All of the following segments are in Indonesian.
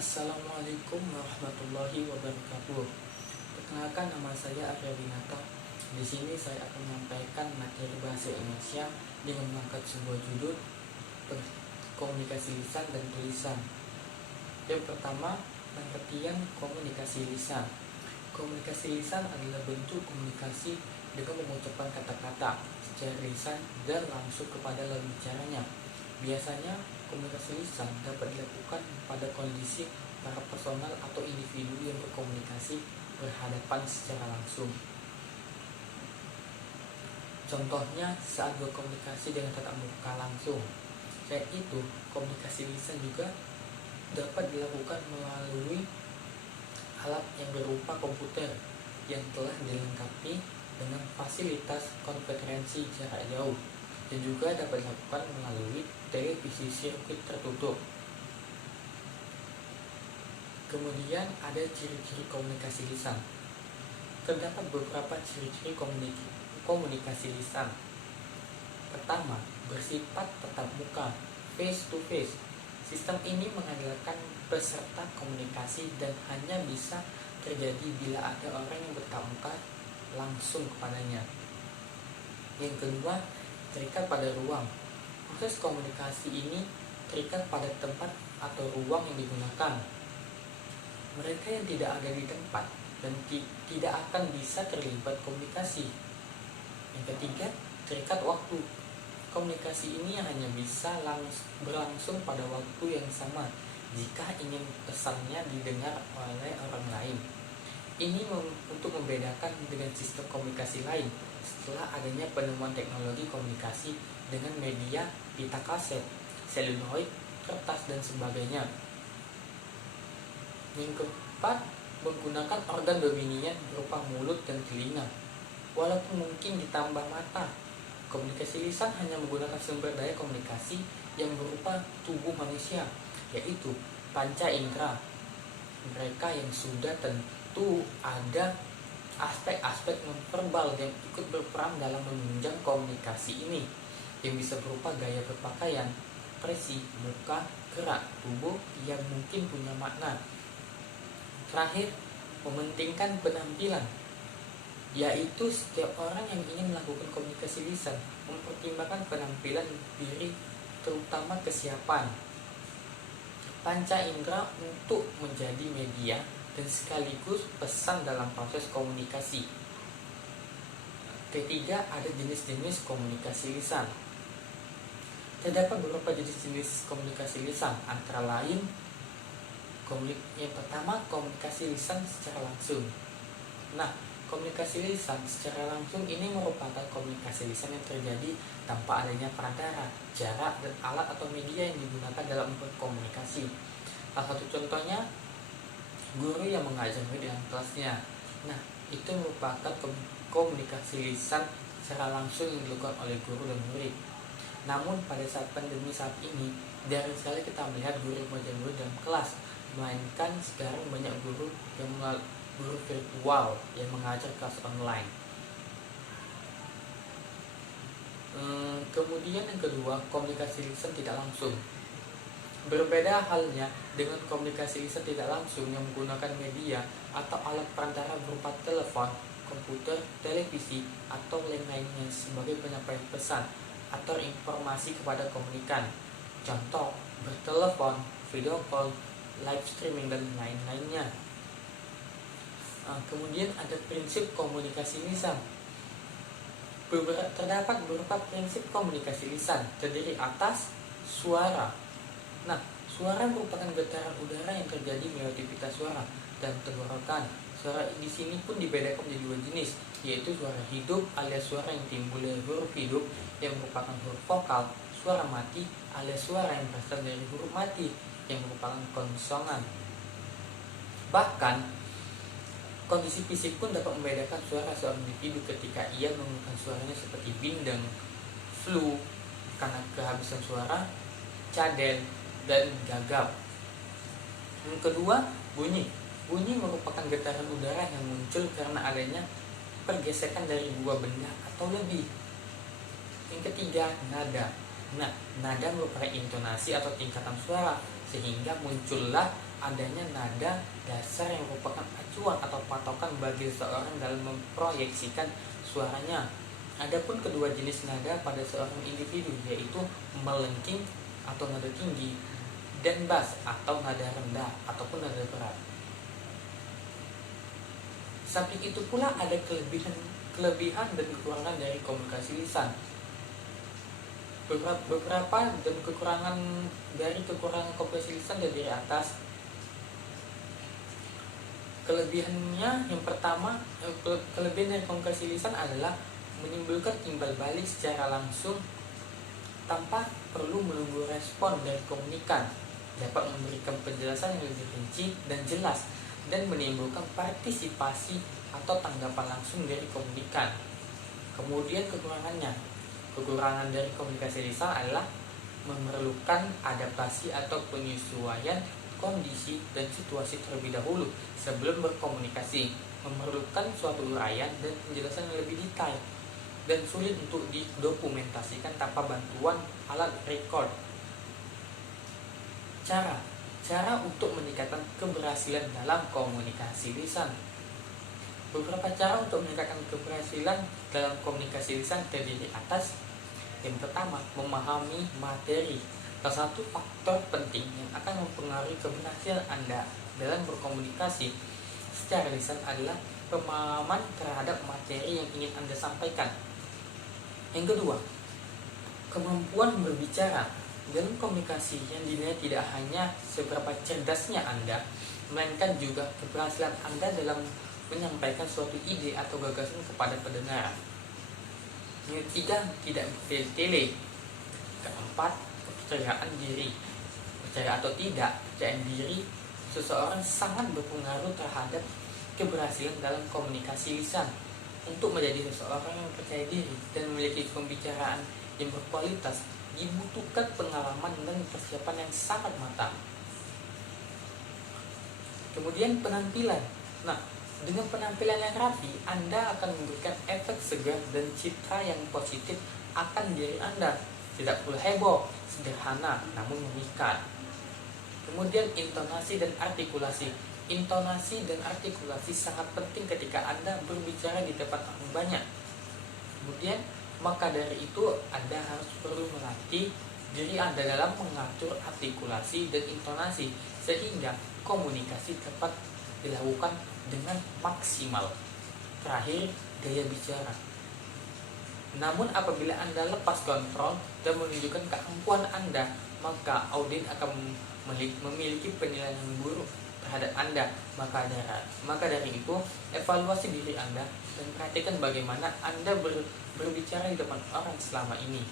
Assalamualaikum warahmatullahi wabarakatuh. Perkenalkan, nama saya Arya Winata. Di sini saya akan menyampaikan materi bahasa Indonesia dengan mengangkat sebuah judul komunikasi lisan dan tulisan. Yang pertama, pengertian komunikasi lisan. Komunikasi lisan adalah bentuk komunikasi dengan mengucapkan kata-kata secara lisan dan langsung kepada lawan bicaranya. Biasanya komunikasi lisan dapat dilakukan pada kondisi para personal atau individu yang berkomunikasi berhadapan secara langsung. Contohnya saat berkomunikasi dengan tatap muka langsung. Selain itu, komunikasi lisan juga dapat dilakukan melalui alat yang berupa komputer yang telah dilengkapi dengan fasilitas konferensi jarak jauh, dan juga dapat dilakukan melalui televisi sirkuit tertutup. Kemudian ada ciri-ciri komunikasi lisan. Terdapat beberapa ciri-ciri komunikasi lisan. Pertama, bersifat tatap muka, face to face. Sistem ini mengandalkan peserta komunikasi dan hanya bisa terjadi bila ada orang yang bertatap muka langsung kepadanya. Yang kedua, terikat pada ruang. Proses komunikasi ini terikat pada tempat atau ruang yang digunakan. Mereka yang tidak ada di tempat dan tidak akan bisa terlibat komunikasi. Yang ketiga, terikat waktu. Komunikasi ini hanya bisa berlangsung pada waktu yang sama jika ingin pesannya didengar oleh orang lain. Ini untuk membedakan dengan sistem komunikasi lain setelah adanya penemuan teknologi komunikasi dengan media pita kaset, seluloid, kertas, dan sebagainya. Yang keempat, menggunakan organ dominan berupa mulut dan telinga. Walaupun mungkin ditambah mata, komunikasi lisan hanya menggunakan sumber daya komunikasi yang berupa tubuh manusia, yaitu panca indera. Mereka yang sudah tentu ada aspek-aspek non-verbal yang ikut berperan dalam menunjang komunikasi ini, yang bisa berupa gaya berpakaian, ekspresi muka, gerak tubuh yang mungkin punya makna. Terakhir, mementingkan penampilan, yaitu setiap orang yang ingin melakukan komunikasi lisan mempertimbangkan penampilan diri, terutama kesiapan panca indera untuk menjadi media dan sekaligus pesan dalam proses komunikasi. Ketiga, ada jenis-jenis komunikasi lisan. Terdapat beberapa jenis-jenis komunikasi lisan, antara lain yang pertama, komunikasi lisan secara langsung. Nah, komunikasi lisan secara langsung ini merupakan komunikasi lisan yang terjadi tanpa adanya perantara, jarak, dan alat atau media yang digunakan dalam berkomunikasi. Salah satu contohnya, guru yang mengajar murid dalam kelasnya. Nah, itu merupakan komunikasi lisan secara langsung yang dilakukan oleh guru dan murid. Namun pada saat pandemi saat ini, jarang sekali kita melihat guru mengajar murid dalam kelas, melainkan sekarang banyak guru virtual yang mengajar kelas online. Kemudian yang kedua, komunikasi lisan tidak langsung. Berbeda halnya dengan komunikasi lisan tidak langsung yang menggunakan media atau alat perantara berupa telepon, komputer, televisi, atau lain-lainnya sebagai penyampaian pesan atau informasi kepada komunikan. Contoh, bertelepon, video call, live streaming, dan lain-lainnya. Kemudian ada prinsip komunikasi lisan. Terdapat beberapa prinsip komunikasi lisan, terdiri atas suara. Nah, suara merupakan getaran udara yang terjadi melewati pita suara dan tenggorokan. Suara di sini pun dibedakan menjadi dua jenis, yaitu suara hidup alias suara yang timbul dari huruf hidup yang merupakan huruf vokal, suara mati alias suara yang berasal dari huruf mati yang merupakan konsonan. Bahkan kondisi fisik pun dapat membedakan suara seorang individu ketika ia menggunakan suaranya seperti bindeng, flu karena kehabisan suara, cadel, dan gagap. Yang kedua, bunyi. Bunyi merupakan getaran udara yang muncul karena adanya pergesekan dari dua benda atau lebih. Yang ketiga, nada. Nah, nada merupakan intonasi atau tingkatan suara sehingga muncullah adanya nada dasar yang merupakan acuan atau patokan bagi seseorang dalam memproyeksikan suaranya. Adapun kedua jenis nada pada seorang individu, yaitu melengking atau nada tinggi dan bass atau nada rendah ataupun nada berat. Samping itu pula ada kelebihan dan kekurangan dari komunikasi lisan. Beberapa dan kekurangan komunikasi lisan dari atas. Kelebihannya yang pertama, kelebihan dari komunikasi lisan adalah menimbulkan timbal balik secara langsung tanpa perlu menunggu respon dari komunikan, dapat memberikan penjelasan yang lebih rinci dan jelas, dan menimbulkan partisipasi atau tanggapan langsung dari komunikan. Kemudian kekurangan dari komunikasi lisan adalah memerlukan adaptasi atau penyesuaian kondisi dan situasi terlebih dahulu sebelum berkomunikasi, memerlukan suatu uraian dan penjelasan yang lebih detail, dan sulit untuk didokumentasikan tanpa bantuan alat record. Cara untuk meningkatkan keberhasilan dalam komunikasi lisan. Beberapa cara untuk meningkatkan keberhasilan dalam komunikasi lisan terdiri atas. Yang pertama, memahami materi. Salah satu faktor penting yang akan mempengaruhi keberhasilan Anda dalam berkomunikasi secara lisan adalah pemahaman terhadap materi yang ingin Anda sampaikan. Yang kedua, kemampuan berbicara. Dalam komunikasi yang dinilai tidak hanya seberapa cerdasnya Anda, melainkan juga keberhasilan Anda dalam menyampaikan suatu ide atau gagasan kepada pendengar. Yang ketiga, tidak bertele-tele. Keempat, kepercayaan diri. Percaya atau tidak, kepercayaan diri seseorang sangat berpengaruh terhadap keberhasilan dalam komunikasi lisan. Untuk menjadi seseorang yang percaya diri dan memiliki pembicaraan yang berkualitas, dibutuhkan pengalaman dan persiapan yang sangat matang. Kemudian penampilan. Nah, dengan penampilan yang rapi, Anda akan memberikan efek segar dan citra yang positif akan diri Anda. Tidak perlu heboh, sederhana, namun memikat. Kemudian intonasi dan artikulasi. Intonasi dan artikulasi sangat penting ketika Anda berbicara di depan orang banyak. Kemudian, maka dari itu Anda harus perlu melatih diri Anda dalam mengatur artikulasi dan intonasi sehingga komunikasi dapat dilakukan dengan maksimal. Terakhir, gaya bicara. Namun apabila Anda lepas kontrol dan menunjukkan kemampuan Anda, maka audien akan memiliki penilaian yang buruk terhadap Anda. Maka dari itu, evaluasi diri Anda dan perhatikan bagaimana Anda berbicara di depan orang selama ini.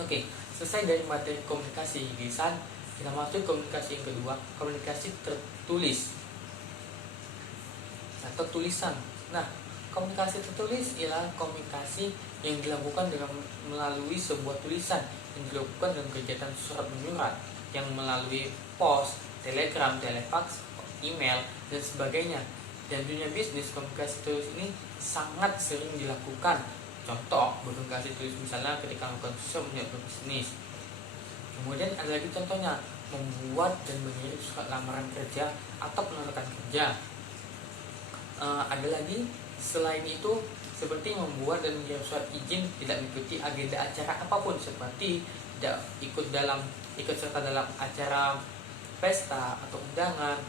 Oke, selesai dari materi komunikasi lisan, kita masuk komunikasi yang kedua, komunikasi tertulis atau tulisan. Nah, komunikasi tertulis ialah komunikasi yang dilakukan dengan melalui sebuah tulisan yang dilakukan dengan kegiatan surat menyurat yang melalui pos, telegram, telefax, email, dan sebagainya. Dan dunia bisnis, komunikasi tertulis ini sangat sering dilakukan. Contoh, komunikasi tertulis misalnya ketika melakukan sosial media bisnis. Kemudian ada lagi contohnya, membuat dan mengirim surat lamaran kerja atau penolakan kerja. Ada lagi selain itu seperti membuat dan mengirim surat izin tidak mengikuti agenda acara apapun, seperti tidak ikut serta dalam acara pesta atau undangan,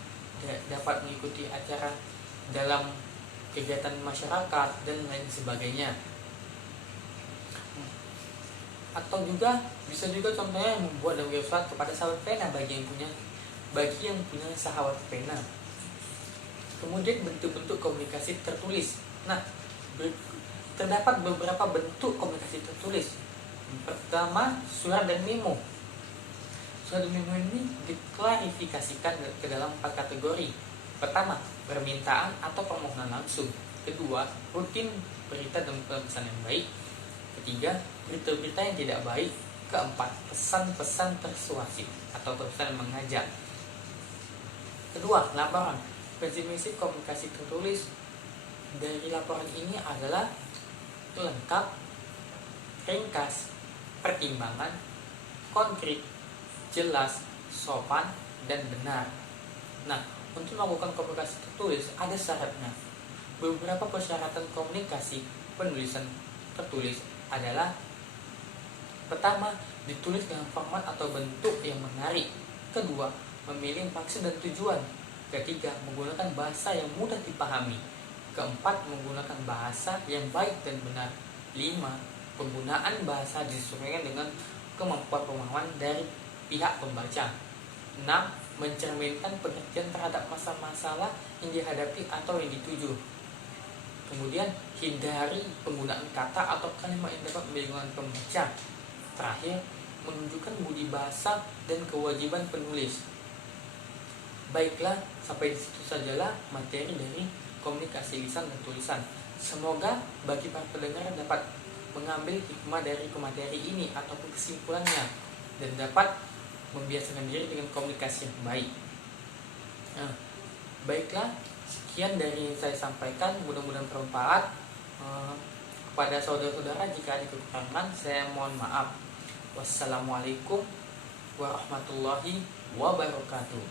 dapat mengikuti acara dalam kegiatan masyarakat dan lain sebagainya. Atau juga bisa juga contohnya membuat dan mengirim surat kepada sahabat pena bagi yang punya sahabat pena. Kemudian bentuk-bentuk komunikasi tertulis. Nah, terdapat beberapa bentuk komunikasi tertulis. Pertama, surat dan memo. Surat dan memo ini diklarifikasikan ke dalam 4 kategori. Pertama, permintaan atau permohonan langsung. Kedua, rutin berita dan pesan yang baik. Ketiga, berita-berita yang tidak baik. Keempat, pesan-pesan persuasif atau pesan mengajak. Kedua, laporan. Prinsip-prinsip komunikasi tertulis dari laporan ini adalah lengkap, ringkas, pertimbangan, konkret, jelas, sopan, dan benar. Nah, untuk melakukan komunikasi tertulis ada syaratnya. Beberapa persyaratan komunikasi penulisan tertulis adalah: pertama, ditulis dengan format atau bentuk yang menarik. Kedua, memilih maksud dan tujuan. Ketiga, menggunakan bahasa yang mudah dipahami. Keempat, menggunakan bahasa yang baik dan benar. 5. Penggunaan bahasa disesuaikan dengan kemampuan pemahaman dari pihak pembaca. 6. Mencerminkan pengertian terhadap masalah yang dihadapi atau yang dituju. Kemudian, hindari penggunaan kata atau kalimat yang dapat membingungkan pembaca. Terakhir, menunjukkan budi bahasa dan kewajiban penulis. Baiklah, sampai di situ sajalah materi dari komunikasi lisan dan tulisan. Semoga bagi para pendengar dapat mengambil hikmah dari materi ini ataupun kesimpulannya dan dapat membiasakan diri dengan komunikasi yang baik. Baiklah, sekian dari yang saya sampaikan, mudah-mudahan bermanfaat. Kepada saudara-saudara, jika ada kekurangan, saya mohon maaf. Wassalamualaikum warahmatullahi wabarakatuh.